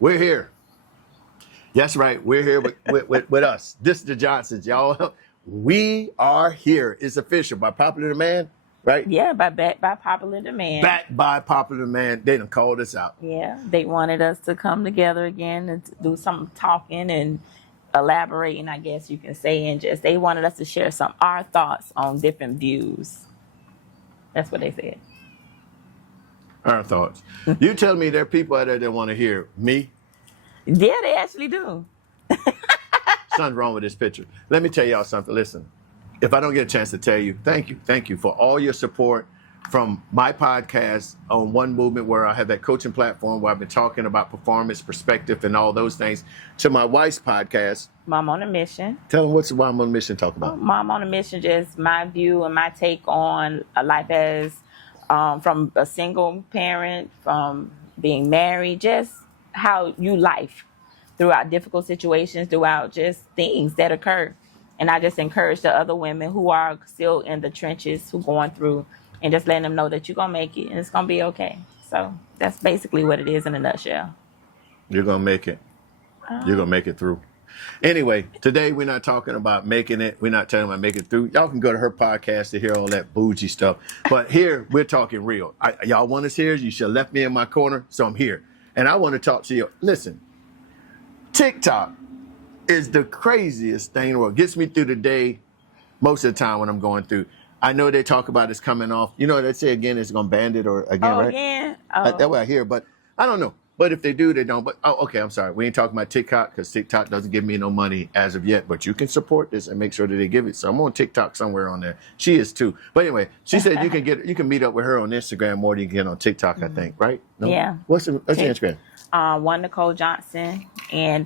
We're here. That's right. We're here with us. This is the Johnsons, y'all. We are here. It's official by popular demand, right? Yeah, by popular demand. Backed by popular demand. They done called us out. Yeah, they wanted us to come together again and to do some talking and elaborating, I guess you can say, and just they wanted us to share our thoughts on different views. That's what they said. Our thoughts. You tell me there are people out there that want to hear me. Yeah, they actually do. Something's wrong with this picture. Let me tell y'all something. Listen, if I don't get a chance to tell you, thank you for all your support from my podcast on One Movement, where I have that coaching platform where I've been talking about performance, perspective, and all those things, to my wife's podcast, Mom on a Mission. Tell them what's Mom on a Mission talk about. Mom on a Mission, just my view and my take on life as from a single parent, from being married, just how you life throughout difficult situations, throughout just things that occur. And I just encourage the other women who are still in the trenches, who going through, and just letting them know that you're going to make it and it's going to be okay. So that's basically what it is in a nutshell. You're going to make it. You're going to make it through. Anyway, today we're not talking about making it. We're not talking about making it through. Y'all can go to her podcast to hear all that bougie stuff. But here, we're talking real. Y'all want us here? You should have left me in my corner, so I'm here. And I want to talk to you. Listen, TikTok is the craziest thing in the world. Gets me through the day most of the time when I'm going through. I know they talk about it's coming off. You know, they say again it's going to ban it or again, right? Again? That's what I hear, but I don't know. But if they do, they don't. But, okay, I'm sorry. We ain't talking about TikTok because TikTok doesn't give me no money as of yet. But you can support this and make sure that they give it. So I'm on TikTok somewhere on there. She is too. But anyway, she said you can meet up with her on Instagram more than you can get on TikTok, I think, right? No? Yeah. What's your Instagram? One Nicole Johnson and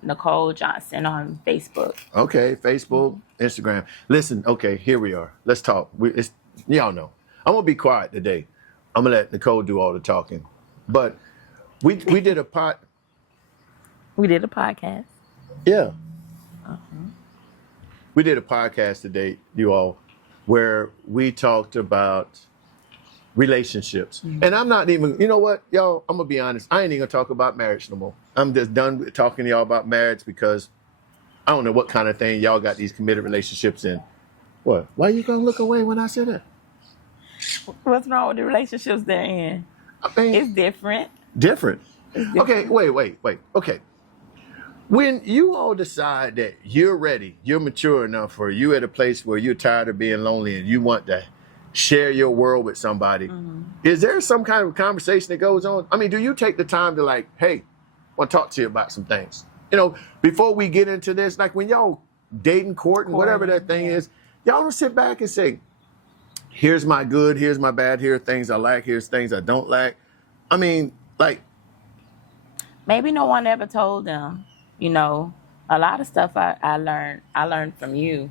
Nicole Johnson on Facebook. Okay, Facebook, Instagram. Listen, okay, here we are. Let's talk. Y'all know. I'm going to be quiet today. I'm going to let Nicole do all the talking. But we did a We did a podcast. Yeah. We did a podcast today, you all, where we talked about relationships. And I'm not even, you know what, y'all, I'm going to be honest. I ain't even going to talk about marriage no more. I'm just done with talking to y'all about marriage because I don't know what kind of thing y'all got these committed relationships in. What? Why you going to look away when I say that? What's wrong with the relationships they're in? I mean, it's different. Different. Okay, wait. Okay. When you all decide that you're ready, you're mature enough, or you're at a place where you're tired of being lonely and you want to share your world with somebody, is there some kind of conversation that goes on? I mean, do you take the time to like, hey, I want to talk to you about some things? You know, before we get into this, like when y'all dating, courting, whatever that thing is, y'all don't sit back and say, here's my good, here's my bad, here are things I like, here's things I don't like. I mean, like, maybe no one ever told them, you know, a lot of stuff I learned from you.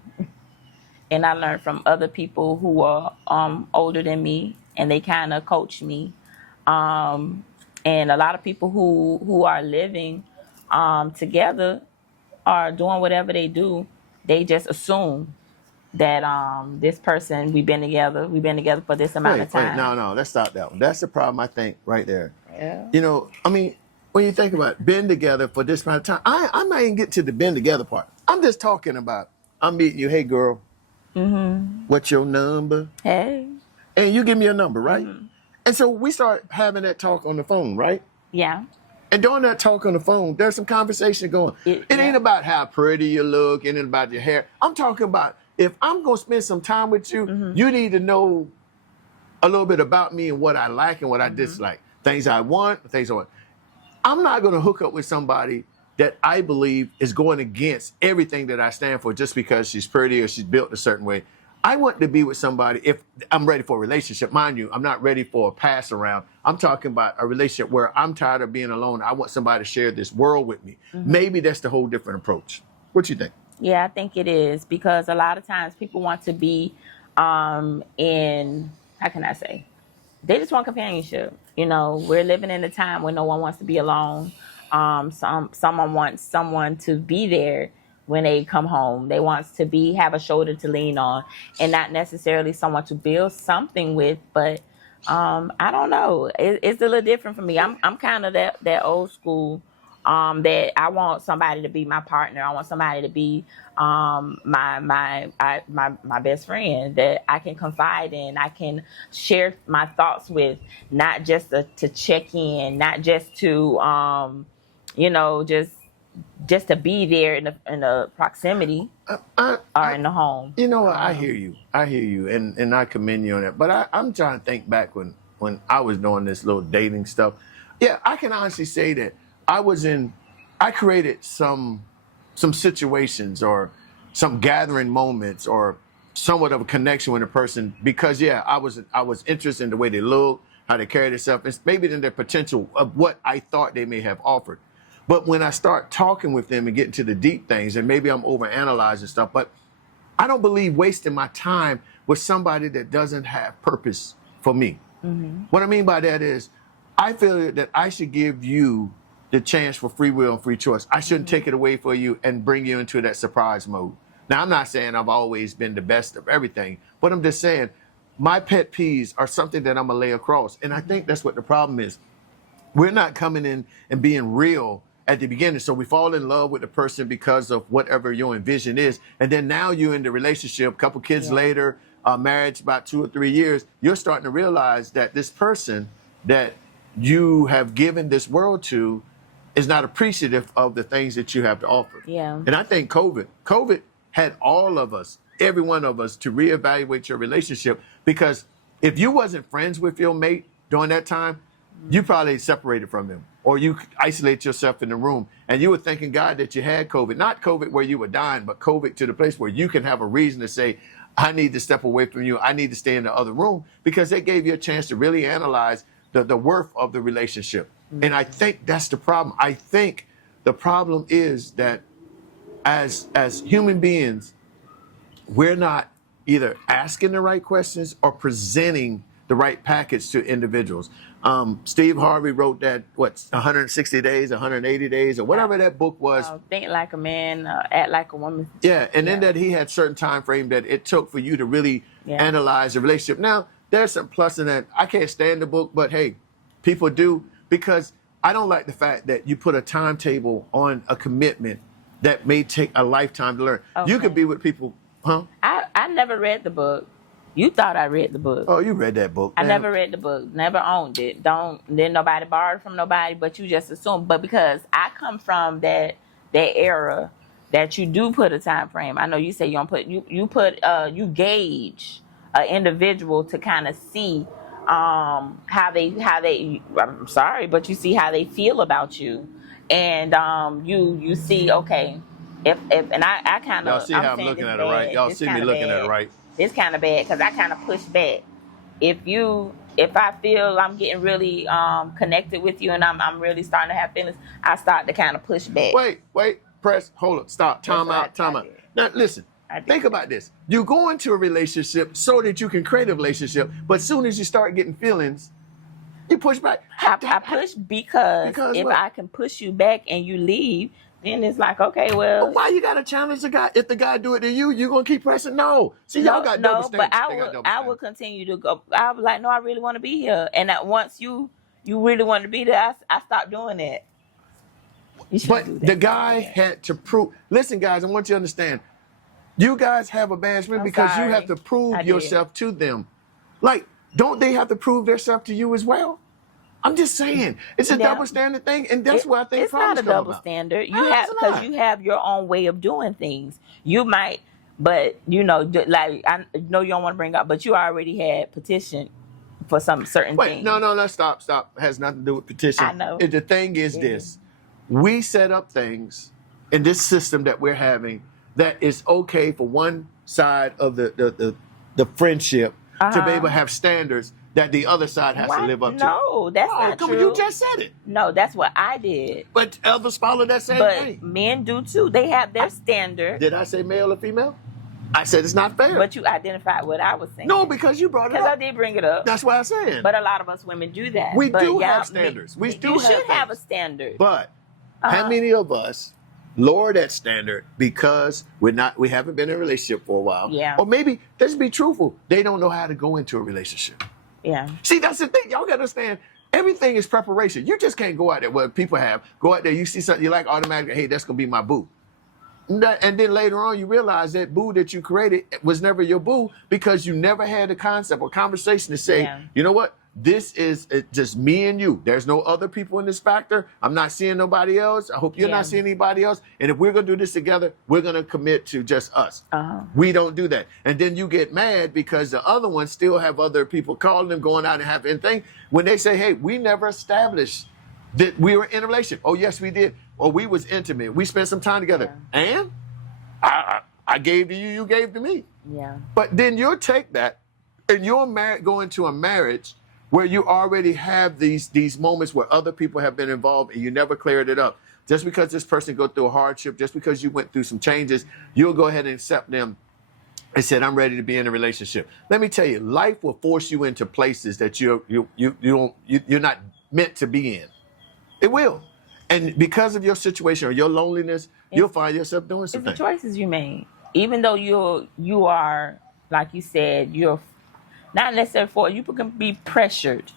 And I learned from other people who are older than me, and they kind of coach me. And a lot of people who are living together are doing whatever they do. They just assume that this person, we've been together for this amount of time. No, let's stop that one. That's the problem, I think, right there. Yeah. You know, I mean, when you think about been together for this amount of time, I'm not even get to the been together part. I'm just talking about, I'm meeting you, hey girl, what's your number? Hey. And you give me a number, right? And so we start having that talk on the phone, right? Yeah. And during that talk on the phone, there's some conversation going. It ain't about how pretty you look, it ain't about your hair. I'm talking about, if I'm going to spend some time with you, you need to know a little bit about me and what I like and what I dislike. Things I want, things I want. I'm not going to hook up with somebody that I believe is going against everything that I stand for just because she's pretty or she's built a certain way. I want to be with somebody if I'm ready for a relationship. Mind you, I'm not ready for a pass around. I'm talking about a relationship where I'm tired of being alone. I want somebody to share this world with me. Maybe that's the whole different approach. What you think? Yeah, I think it is, because a lot of times people want to be in, how can I say? They just want companionship. You know, we're living in a time when no one wants to be alone. Someone wants someone to be there when they come home. They want to have a shoulder to lean on, and not necessarily someone to build something with. But I don't know. It's a little different for me. I'm kind of that old school that I want somebody to be my partner. I want somebody to be my best friend that I can confide in. I can share my thoughts with, not just to check in, not just to just to be there in the proximity or in the home. You know what? I hear you. And I commend you on that. But I'm trying to think back when I was doing this little dating stuff. Yeah, I can honestly say that I created some situations or some gathering moments or somewhat of a connection with a person because I was interested in the way they look, how they carry themselves, and maybe in their potential of what I thought they may have offered. But when I start talking with them and getting to the deep things, and maybe I'm overanalyzing stuff, but I don't believe wasting my time with somebody that doesn't have purpose for me. Mm-hmm. What I mean by that is, I feel that I should give you the chance for free will and free choice. I shouldn't take it away for you and bring you into that surprise mode. Now, I'm not saying I've always been the best of everything, but I'm just saying my pet peeves are something that I'm going to lay across. And I think that's what the problem is. We're not coming in and being real at the beginning. So we fall in love with the person because of whatever your envision is. And then now you're in the relationship, a couple kids later, marriage about 2 or 3 years, you're starting to realize that this person that you have given this world to is not appreciative of the things that you have to offer. Yeah. And I think COVID had all of us, every one of us, to reevaluate your relationship, because if you wasn't friends with your mate during that time, you probably separated from them, or you isolate yourself in the room, and you were thanking God that you had COVID. Not COVID where you were dying, but COVID to the place where you can have a reason to say, I need to step away from you. I need to stay in the other room, because it gave you a chance to really analyze the worth of the relationship. Mm-hmm. And I think that's the problem. I think the problem is that as human beings, we're not either asking the right questions or presenting the right package to individuals. Steve Harvey wrote that, 160 days, 180 days, or whatever that book was. Think like a man, act like a woman. Yeah, and then that he had certain time frame that it took for you to really analyze the relationship. Now, there's some plus in that. I can't stand the book, but hey, people do, because I don't like the fact that you put a timetable on a commitment that may take a lifetime to learn. Okay. You could be with people, huh? I never read the book. You thought I read the book. Oh, you read that book. I never read the book. Never owned it. Then nobody borrowed from nobody, but you just assume. But because I come from that era that you do put a time frame. I know you say you don't put you gauge an individual to kind of see how they I'm sorry, but you see how they feel about you, and you see, okay, if and I kind of, y'all see how I'm looking at it, right? Y'all see me looking at it, right? It's kind of bad because I kind of push back. If I feel I'm getting really connected with you and I'm really starting to have feelings, I start to kind of push back. Wait, press, hold up, stop, time out. Now listen, think about this. You go into a relationship so that you can create a relationship, but as soon as you start getting feelings, you push back. I push because if what? I can push you back and you leave, then it's like, okay, well. But why you gotta challenge the guy? If the guy do it to you, you gonna keep pressing? No. See, y'all got double standards. But I will continue to go. I was like, no, I really want to be here. And that once you really want to be there, I stopped doing that. But the guy had to prove. Listen, guys, I want you to understand. You guys have a bad friend because you have to prove yourself to them. Like, don't they have to prove themselves to you as well? I'm just saying, it's a double standard thing, and that's why I think problems come about. It's not a double standard. You have your own way of doing things. You might, but like I know you don't want to bring up, but you already had petitioned for some certain things. No, let's stop. It has nothing to do with petition. I know. The thing is this: we set up things in this system that we're having that is okay for one side of the friendship to be able to have standards that the other side has to live up to. No, that's not true. You just said it. No, that's what I did. But others follow that same thing. But men do too. They have their standard. Did I say male or female? I said it's not fair. But you identified what I was saying. No, because you brought it up. Because I did bring it up. That's what I said. But a lot of us women do that. We do have standards. You should have a standard. But how many of us lower that standard because we haven't been in a relationship for a while? Yeah. Or maybe, let's be truthful, they don't know how to go into a relationship. Yeah. See, that's the thing. Y'all got to understand, Everything is preparation. You just can't go out there. Well, people have go out there. You see something you like, automatically, hey, that's gonna be my boo. And then later on, you realize that boo that you created was never your boo because you never had a concept or conversation to say, you know what? This is just me and you. There's no other people in this factor. I'm not seeing nobody else. I hope you're not seeing anybody else. And if we're going to do this together, we're going to commit to just us. We don't do that. And then you get mad because the other ones still have other people calling them, going out and having anything. When they say, hey, we never established that we were in a relationship. Oh, yes, we did. Or we was intimate. We spent some time together. And I gave to you, you gave to me. Yeah. But then you'll take that and you're go into a marriage where you already have these moments where other people have been involved and you never cleared it up. Just because this person go through a hardship, just because you went through some changes, you'll go ahead and accept them and said, I'm ready to be in a relationship. Let me tell you, life will force you into places that you're not meant to be in. It will. And because of your situation or your loneliness, you'll find yourself doing something. It's the choices you made. Even though you are, like you said, you're not necessarily for you can be pressured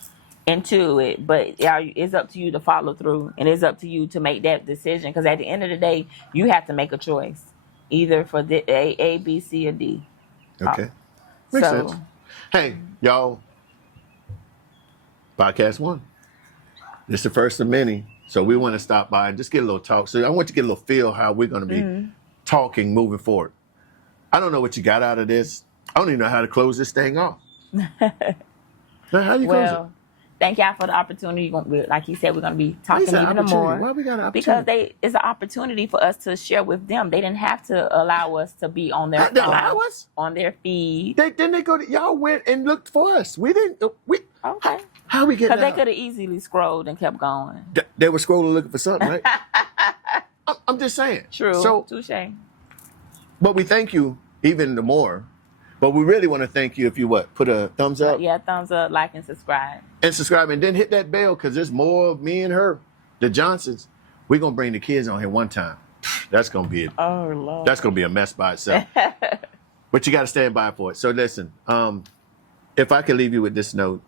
into it, but it's up to you to follow through, and it's up to you to make that decision. Because at the end of the day, you have to make a choice, either for the A, B, C, or D. Okay, makes sense. Hey, y'all, podcast 1. This is the first of many, so we want to stop by and just get a little talk. So I want you to get a little feel how we're going to be talking moving forward. I don't know what you got out of this. I don't even know how to close this thing off. How do you close it? Thank y'all for the opportunity. Like you said, we're going to be talking even more. Why we got an opportunity? Because it's an opportunity for us to share with them. They didn't have to allow us to be on their phone, on their feed. Then they y'all went and looked for us. We didn't. Okay. How we get? Because they could have easily scrolled and kept going. They were scrolling looking for something, right? I'm just saying. True. So, touche. But we thank you even the more. But we really want to thank you if you put a thumbs up. Yeah, thumbs up, like, and subscribe. And subscribe, and then hit that bell because there's more of me and her, the Johnsons. We're going to bring the kids on here one time. That's going to be it. Oh, Lord. That's going to be a mess by itself. But you got to stand by for it. So listen, if I could leave you with this note,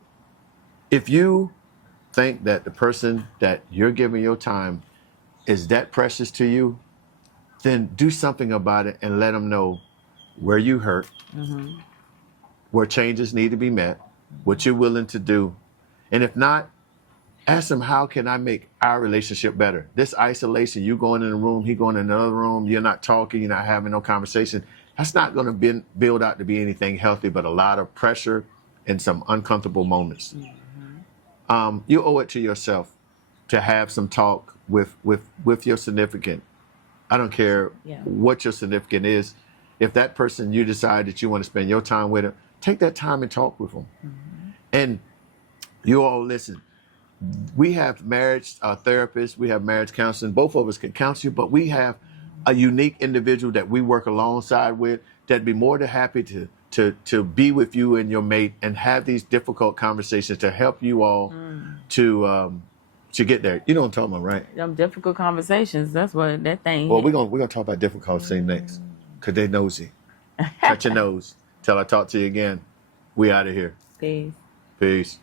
if you think that the person that you're giving your time is that precious to you, then do something about it and let them know where you hurt, where changes need to be met, what you're willing to do. And if not, ask them, how can I make our relationship better? This isolation, you going in a room, he going in another room, you're not talking, you're not having no conversation, that's not going to build out to be anything healthy, but a lot of pressure and some uncomfortable moments. You owe it to yourself to have some talk with your significant. I don't care what your significant is. If that person, you decide that you want to spend your time with them, take that time and talk with them. And you all listen. We have marriage therapists. We have marriage counseling. Both of us can counsel you, but we have a unique individual that we work alongside with that'd be more than happy to be with you and your mate and have these difficult conversations to help you all to get there. You know what I'm talking about, right? Them difficult conversations. That's what that thing. Well, we're gonna talk about difficult things next. Because they nosy. Touch your nose. Till I talk to you again. We out of here. Peace. Peace.